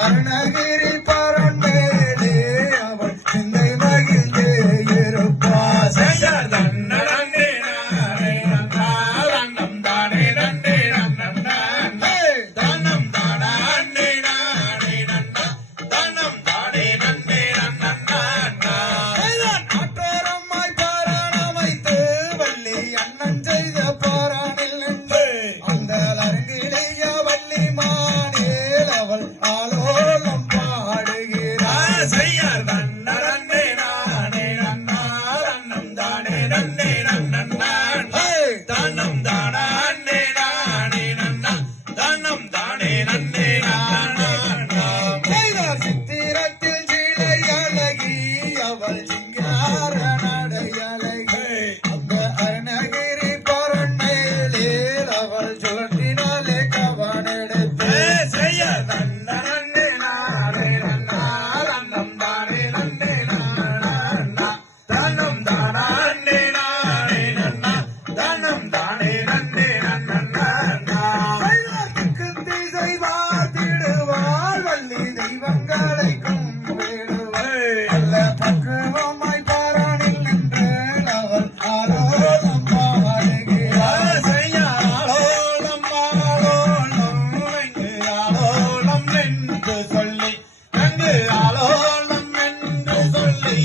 அருணகிரி பரண்டேலே அவள் சிந்தை மகிழ்ந்தே இருப்பா செய்யார் தன்னே தன்னம் தானே நன்னே நன்னம் தன்னம் தானா அன்னே நானே நன்னா தன்னம் தானே நன்னே நன்னன் நாட்டோரம்மாய் பாராணமைத்து வள்ளி அண்ணன் செய்த பாராணில் நின்று அந்த அரங்கிலேய வள்ளி மானேல் அவள் ஆலோலம் பாடுகிறார் செய்யார் தன்னே நானே நன்னா தன்னம் தானே நன்னே நன்னன் தன்னம் தானா அன்னே நானே நன்னா தன்னம் தானே நன்னே நானாம் சித்திரத்தில் ஜீலை அழகி அவள் சிங்கார நடை அழகி அந்த அருணகிரி பரண்டேலே அவள் சுழற்றினாலே கவனெடுத்து செய்யார் தன்னே நானே நன்னா தன்னம் தானே நன்னே நானா தன்னம் தானா அன்னே நானே நன்னா தன்னம் தானே நன்னே நன்னா திசை பார்த்திடுவாள் வள்ளி தெய்வங்களை கும்பிடுவாள் அல்ல பக்குவமாய் பாராணில் நின்று அவள் ஆலோலம் பாடுகிறாள் செய்யாளோலம் ஆலோலம் இங்கு ஆலோலம் என்று சொல்லி அங்கு ஆலோலம் என்று சொல்லி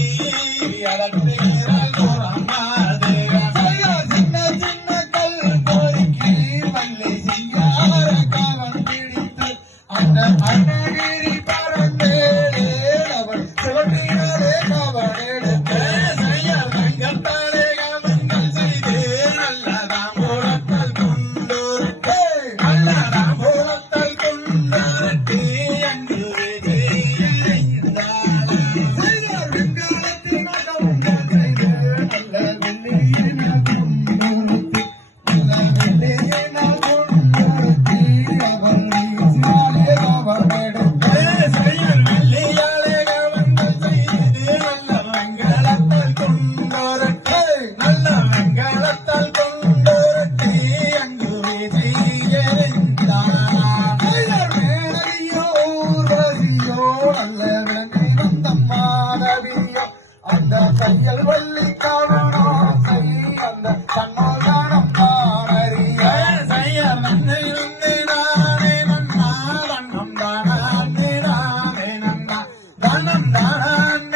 சின்ன சின்ன கல் பொறுக்கி வள்ளி சிங்கார கவன் பிடித்து அந்த அருணகிரி பரண்டேலே அவள் சிவட்டினாலே கவன் எடுத்து வெங்கத்தாலே கவனங்கள் செய்து நல்லதாம் புறத்தல் கொண்டு நல்லதாம் புறத்தல் கொண்டு அங்கு வெங்காலத்தின் அகவுங்கள் செய்து நல்ல வெள்ளியினால் கொண்டு அவள் வீசினாலே கவன் எடுத்து வெள்ளியாலே கவனங்கள் செய்து நல்ல வெங்காலத்தால் கொண்டோரட்டு நல்ல வெங்காலத்தால் கொண்டோரட்டு அங்கு வீசி எறிந்தார் மேலறியோ ஊர்வரியோ நல்ல விளங்கி வந்த மாதவியோ அந்த கையல் வள்ளி கவனம்